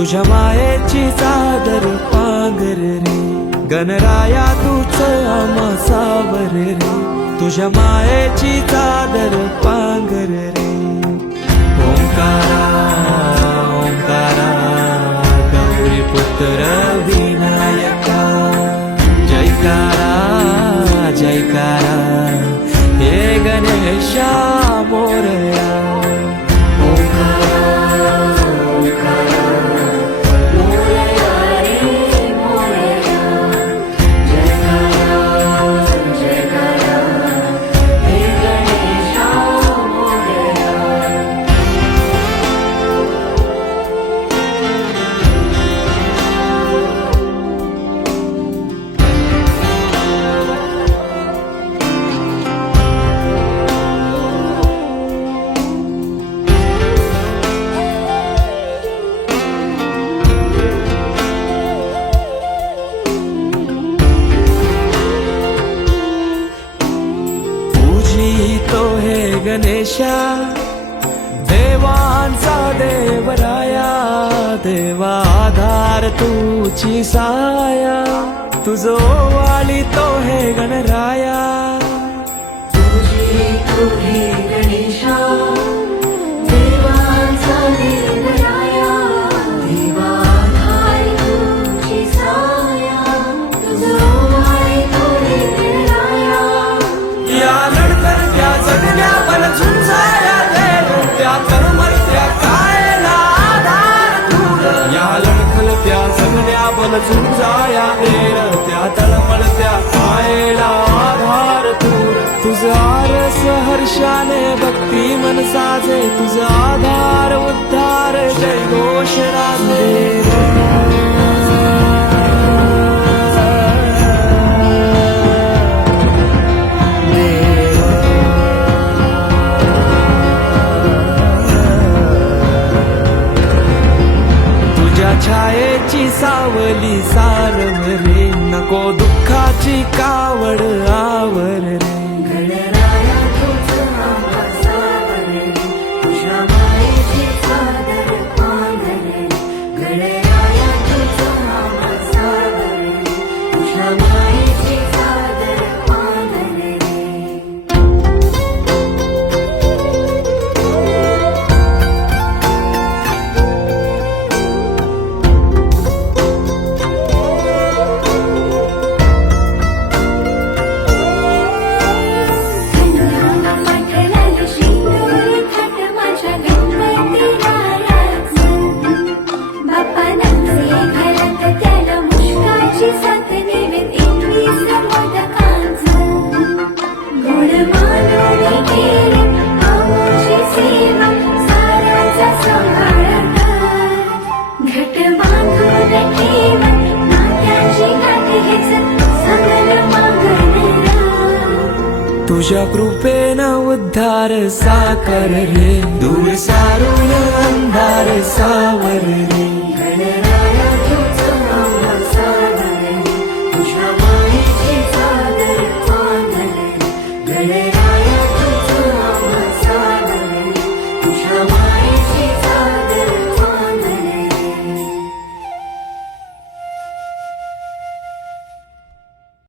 तुझ्या मायेची चादर पांघर रे, गणराया तूच आम्हा सावर रे, तुझ्या मायेची चादर पांघर रे. ओंकारा ओंकारा गौरी पुत्र विनायका, जयकारा जयकारा हे गणेशा मोरया. तो हे गणेशा देवांचा देवराया, देवा आधार तुझी साया, तुझो वाली तो हे गणराया. तुझी तो हे गणेशा देवांचा देवराया, देवा आधार तुझी साया, तुझो वाली तो हे गणराया. या लढतरत्या जगण्या बल झुंजाया देव, त्या तळमळत्या कायला आधार तूर. या लढतरत्या जगण्या बल झुंजाया देव, त्या तळमळत्या कायला आधार तूर. तुझं आरस हर्षाने भक्ती मन साजे, तुझं आधार उद्धार जय घोष राजे. छायेची सावली सारव रे, नको दुःखाची कावड आवर रे. गणराया तूच आम्हा सावर रे, तुझ्या मायेची चादर पांघर रे. गणराया तूच आम्हा सावर रे, तुझ्या मायेची चादर पांघर रे. तुझ्या कृपेनं उद्धार साकर रे, दूर सारून अंधार सावर रे.